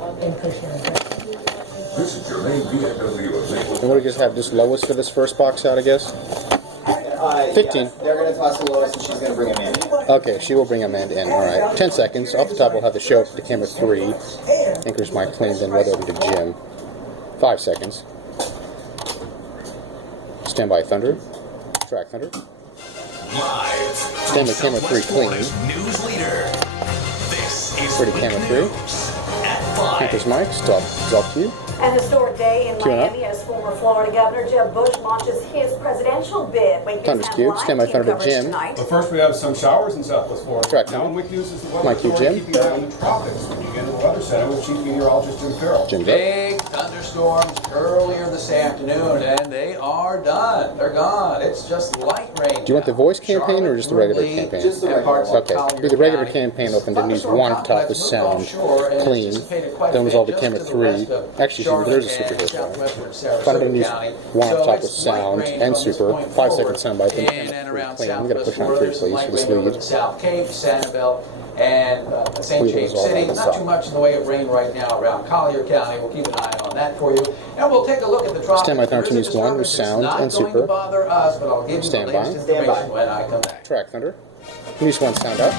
This is your main BMW. And what do we just have? Just Lois for this first box out, I guess? 15. Yeah, they're going to toss to Lois and she's going to bring him in. Okay, she will bring Amanda in. All right. 10 seconds. Off the top, we'll have the show up to camera 3. Anchors Mike Clean, then weather over to Jim. 5 seconds. Standby Thunder. Track Thunder. Live. Standby camera 3 clean. News leader. This is Pretty camera 3. at 5. Anchors Mike. Stop cue. An historic day in Cue up. Miami as former Florida Governor Jeb Bush launches his presidential bid. Wake News Thunder's has cue. live Stand by team Thunder to coverage Jim. tonight. But first, we have some showers in Southwest Florida. Correct. Now in Wake News is the weather Mike, you, story. Jim. Keep an eye on the tropics when you get to the Weather Center with Chief Meteorologist Jim Farrell. Jim's up. Big thunderstorms earlier this afternoon, and they are done. They're gone. It's just light rain. Do you want the voice campaign or just the regular Charlotte, campaign? Just the and parts of Okay, Collier do the regular County. campaign open to news Thunderstorm 1 top with complex sound moved offshore and clean. anticipated quite a Then was bit all the just camera to the 3. west of Actually, there's a Charlotte super and here. southwestern Thunder Sarasota news County. 1 So top with it's light sound rain and from this super. point 5 forward. seconds soundbite. Then In camera and 3 around clean. We got to southwest push on Florida, 3, please, light for this rain over the lead. South Cape, Sanibel, and St. Lead James is all City. on the Not side. too much in the way of rain right now around Collier County. We'll keep an eye on that for you. And we'll take a look at the tropics. Stand by There Thunder is a News 1 with disturbance. sound It's not and going super. to bother us, but I'll give you Stand the by. latest Stand by. information when I come back. Track Thunder. News 1 sound up.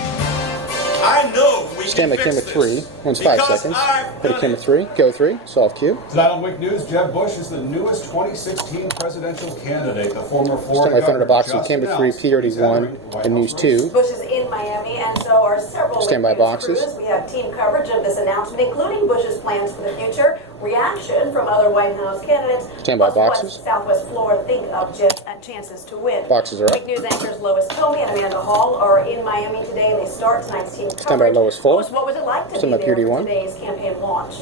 I know we Stand by can camera fix 3. this. One's 5 Because seconds. I've Put a done camera it. 3. Go 3. Solve cue. Tonight on Wake News, Jeb Bush is the newest 2016 presidential candidate. The former Stand Florida by Thunder to governor boxing. just Camera 3. announced PRD he's 1 entering the White and House News race. 2. Bush is in Miami, and so are several Stand by Wake News boxes. crews. We have team coverage of this announcement, including Bush's plans for the future, reaction from other White House candidates. Stand by plus what boxes. Southwest Florida think of Jeb's chances to win. Boxes are up. Wake News anchors Lois Comey and Amanda Hall are in Miami today, and they start tonight's team coverage. Stand by Lois Full. Lois, what was it like to Stand be by there Purdy for 1. today's campaign launch?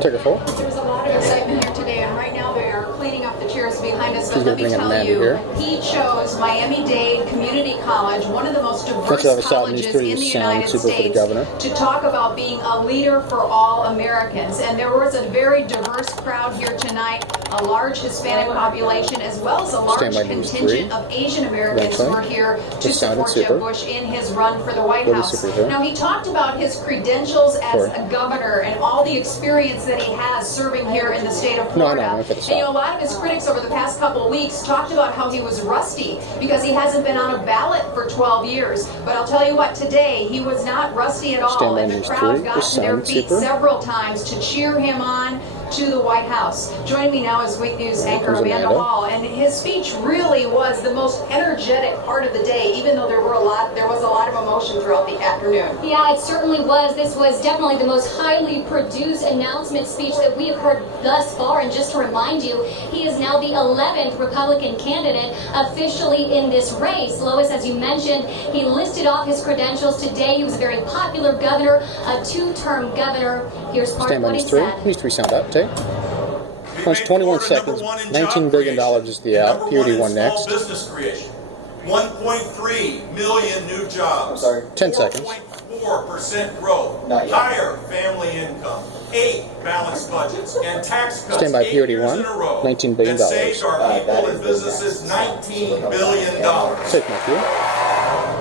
Ticker full. There's a lot of excitement here today, and right now they are cleaning up the chairs behind us. She's But gonna let me bring in tell Amanda you, here. he chose Miami-Dade Community College, one of the most diverse Let's have a South News colleges 3 in the sound United super for the States, governor. to talk about being a leader for all Americans. And there was a very diverse crowd here tonight, a large Hispanic population, as well as a large Stand by News contingent 3. of Asian Americans Right who side. were here to Just sounded support super. Jeb Bush in his run for the White Really House. super here. Now, he talked about his credentials as Sorry. a governor and all the experience that he has serving here in the state of No, Florida. no, I'm for the And, you know, South. a lot of his critics over the past couple of weeks talked about how he was rusty because he hasn't been on a ballot for 12 years. But I'll tell you what, today he was not rusty at all, Stand by and the News crowd 3, got just to their sound feet super. several times to cheer him on to the White House. Joining me now is Wake News anchor Here's Amanda Amanda. Hall, and his speech really was the most energetic part of the day, even though there was a lot of emotion throughout the afternoon. Yeah, it certainly was. This was definitely the most highly produced announcement speech that we have heard thus far. And just to remind you, he is now the 11th Republican candidate officially in this race. Lois, as you mentioned, he listed off his credentials today. He was a very popular governor, a two-term governor. Here's part Stand of by what he News 3. said. News 3 sound up. Take. We Punch made 21 Florida seconds. number one in $19 job billion creation, is the and out. number one PRD in 1 small next. business creation. 1.3 million new jobs. I'm sorry. 10 seconds. 4.4% growth. Not yet. Higher family income. 8 balanced budgets and tax cuts. Stand by 8 PRD years 1, in a row. $19 billion. That saved our that people is and the businesses tax. $19 billion. Take my cue.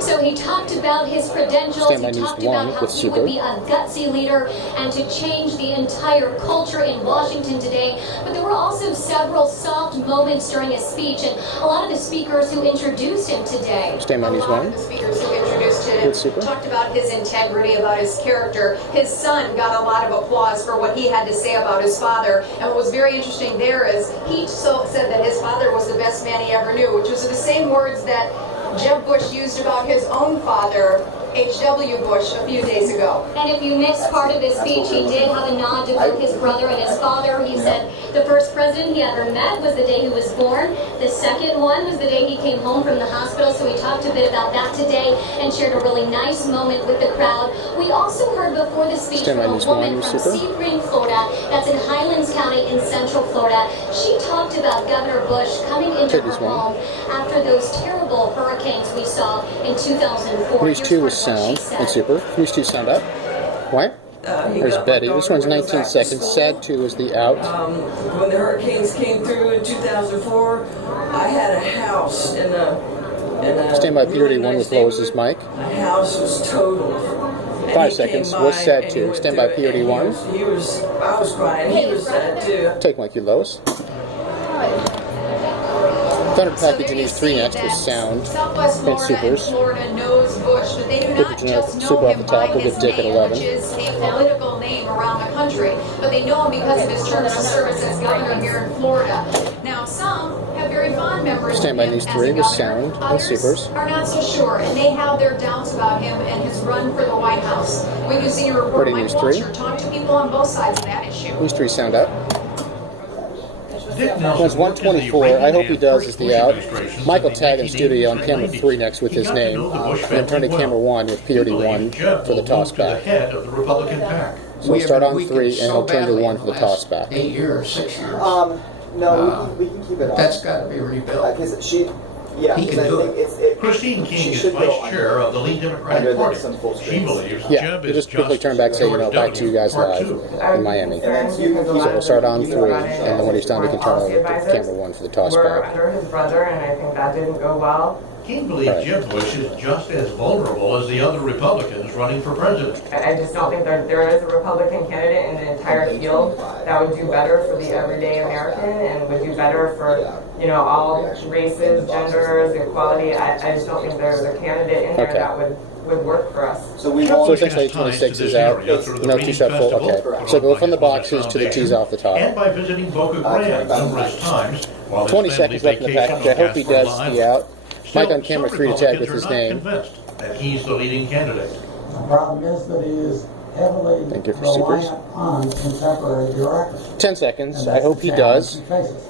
So he talked about his credentials, Stand by he News talked 1 about how with he Super. would be a gutsy leader and to change the entire culture in Washington today. But there were also several soft moments during his speech, and a lot of the speakers who introduced him today. Stand by A News lot 1. of the speakers who introduced him Good, super. talked about his integrity, about his character. His son got a lot of applause for what he had to say about his father. And what was very interesting there is he said that his father was the best man he ever knew, which was the same words that Jeb Bush used about his own father, H.W. Bush, a few days ago. And if you missed part of his speech, he did have a nod to both his brother and his father. He said the first president he ever met was the day he was born. The second one was the day he came home from the hospital. So we talked a bit about that today and shared a really nice moment with the crowd. We also heard before the speech Stand by from a News 1, woman from Super. Sebring, Florida. That's in Highlands County in Central Florida. She talked about Governor Bush coming into Take her this one. home after those terrible hurricanes we saw in 2004. News Here's 2 part with of what she sound said. and super. News 2 sound up. What? There's Betty. This one's 19 seconds. Sad 2 is the out. When the hurricanes came through in 2004, I had a house in a Stand by PRD really 1 nice with Lois's neighborhood. mic. The house was totaled. And 5 he seconds. came Was by sad and too. went Stand through by it, and POD1. He was, I was crying. He was sad too. Take my cue, Lois. Thunder Package News 3 next with sound Southwest and Florida and supers. Florida knows Bush, but they do Put not the generic just know super off him the top. by We'll his get Dick at name, 11. which is a political name around the country, but they know him because of his terms of service as governor here in Florida. Now, some have very fond memories Stand of by him News as 3 a with governor. sound and Others supers. are not so sure, and they have their doubts about him and his run for the White House. When you see your report, Ready, Mike News 3? Walcher talked to people on both sides of that issue. News 3 sound up. Dick One's Nelson worked in the 124. I hope he Reagan does and is Bush the out. administrations Michael in the Tag in studio on 1980s camera and 3 90s. next with He his got to name. know the Bush And then turn to family camera well. 1 with He POD1 believes Jeb for the will toss move to the back. head of the Republican pack. So we'll start on 3 and we'll turn to 1 for the toss back. 8 years, 6 years. No, we can keep it on. That's got to be rebuilt. Because she, yeah, He because can I do think it. Christine she King is should go vice chair of the lead Democratic under Party. some full She screens. believes Yeah, Jeb we'll is just quickly turn back, say, you know, back to you guys Part live two. in Miami. And then you can So we'll start on 3, and then when he's done, we can turn over to camera 1 for the toss We're back. under his brother, and I think that didn't go well. King believes Right. Jeb Bush is just as vulnerable as the other Republicans running for president. I just don't think there is a Republican candidate in the entire field that would do better for the everyday American and would do better for, you know, all races, genders, equality. I just don't think there's a candidate in there Okay. that would work for us. So we Jeb won't. So Bush essentially has ties 26 to is this out. area through the No Reading T-shot full. Festival, Okay. put So on go by from the his mother's boxes to the T's foundation, off the top. and by visiting Boca Grande numerous times while his 20 family seconds left in the vacationed package. I on hope he Casper does Island. the out. Still, Mike on camera some 3 to tag with Republicans his are not name. convinced that he's the leading candidate. The problem is that he is heavily Thank you for supers. reliant on contemporary bureaucracy. 10 seconds. And I that's hope the he challenge does. he faces.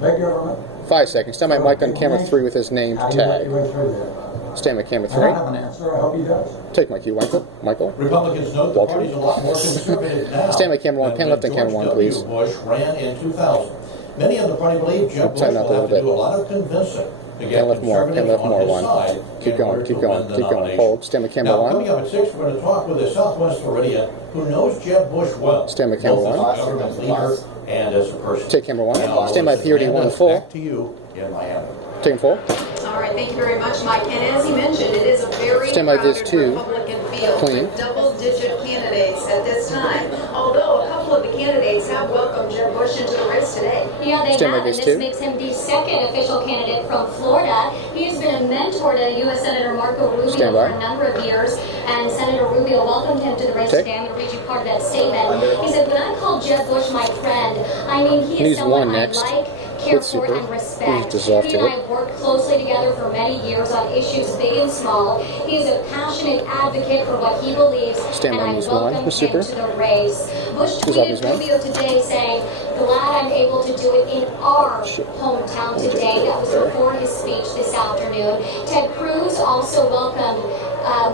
Big government. 5 seconds. Stand by Mike on camera 3 with his name to How do you work tag. your way through there? Stand by camera I don't have 3. an answer. I hope he does. Take my cue, Michael. Republicans note the Walter. party's a lot more conservative now. Stand by camera 1. than Pan when left on camera George 1, W. please. Bush ran in 2000. Many in the party believe Jeb Bush Tighten up a will have little to do a bit. lot of convincing to get Pan left more. conservatives Pan left on more. his 1. side Keep in going. order Keep to going. win the Keep going. nomination. Hold. Stand by camera Now, 1. coming up at 6, we're going to talk with a Southwest Floridian who knows Jeb Bush well. Stand by camera both as 1. a government leader and as a person. Take camera 1. Now, Stand by Lois, POD1 Amanda, full. Back to you in Miami. Take him full. All right, thank you very much, Mike. And as he mentioned, it is a very Stand by Viz crowded 2. Republican field Clean. with double-digit candidates at this time. Although a couple of the candidates have welcomed Jeb Bush into the race today. Yeah, they Stand by have, and this this too. makes him the second official candidate from Florida. He's been a mentor to U.S. Senator Marco Rubio Stand for by. a number of years, and Senator Rubio welcomed him to the race Take. today. I'm going to read you part of that statement. He said, "When I call Jeb Bush my friend, I mean he News is someone 1 I next. like, care With for, super. and respect. He's dissolved He and to I it. have worked closely together for many years on issues big and small. He is a passionate advocate for what he believes, Stand and by I News welcome 1 him with super. to the race." Bush Who's up, News tweeted 1? Rubio today saying, "Glad I'm able to do it in our hometown today." That was before his speech this afternoon. Ted Cruz also welcomed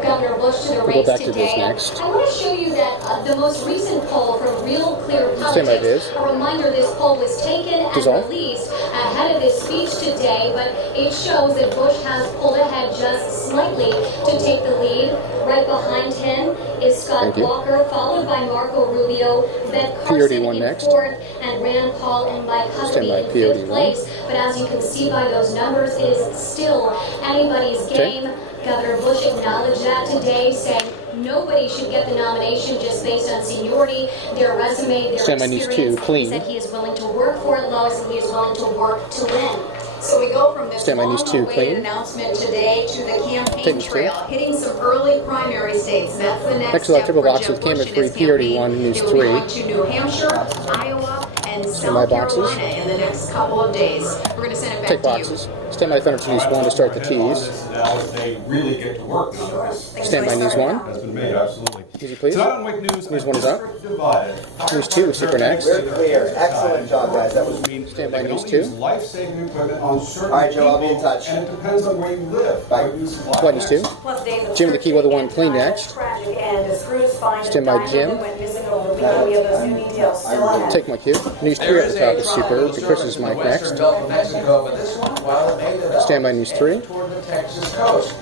Governor Bush to the We'll go race back to today. this next. I want to show you that the most recent poll from Real Clear Stand by Politics. Viz. A reminder: this poll was taken and Dissolve. released ahead of his speech today, but it shows that Bush has pulled ahead just slightly to take the lead. Right behind him is Scott Thank you. Walker, followed by Marco Rubio, Beth Carson PRD1 in next. fourth, and Rand Paul and Mike Stand by Huckabee in fifth PRD1. place. But as you can see by those numbers, it is still anybody's Okay. game. Governor Bush acknowledged that today, saying nobody should get the nomination just based on seniority, their resume, their Stand by News experience. 2, clean. He said he is willing to work for it, Lois, and he is willing to work to win. So we go from this Stand by News 2, long-awaited clean. announcement today to the Take campaign News 2. trail, hitting some early primary states. That's the next Next to our step triple for box Jeb with Bush camera in 3, his campaign. PRD1, News He will be 3. going to New Hampshire, Iowa, and Stand by South boxes. Carolina in the next couple of days. We're going to send it back Take to you. boxes. Stand by Thunder to News 1 to start the Head on T's. this now as they really get to work on this. Stand by News 1. Has been made, absolutely. Easy, please. Tonight on Wake News, News a 1 is up. district divided. News 2 is super next. We're clear. Excellent job, guys. That was. Stand by They can News only 2. use life-saving equipment on certain All right, Joe, I'll be in people, touch. and it depends on where you live. Bye. Whether you supply Quiet News 2. Plus, days of Jimmy the Key Weather 1 searching clean and next. tragic end as crews find Stand a by diamond Jim. that went missing over the weekend. We have those new details still ahead. Take my cue. News 3 There at is the top a is tropical super. The surface Chris's in the Mike western next. Gulf of Mexico, but this one, while it may develop, Stand by News 3. toward the Texas coast.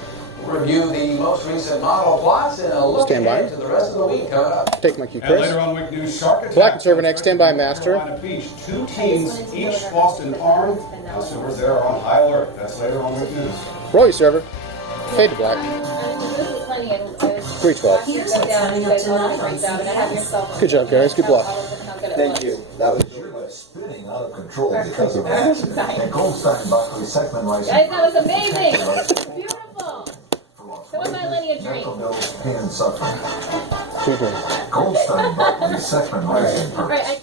We'll review the most recent model plots and a look Stand by. ahead to the rest of the week coming up. Take my cue, And Chris. later on Wake News, shark attack. Black and Server next. Stand by, Master. Carolina Beach. 2 teens, each lost an arm. Now Silvers there are on high alert. That's later on Wake News. Roll your server. Fade to black. Plenty, and I was 312. Here's what's coming up tonight on CBS. Good job, guys. Good block. Thank you. That was Spinning out of control because of that. And Goldstein, Buckley, Seckman, Rice. Guys, that was amazing. Beautiful. Someone buy Lenny a drink. Medical bills, pain and suffering. Two drinks. Goldstein, Buckley, Seckman, Rice, and All right, I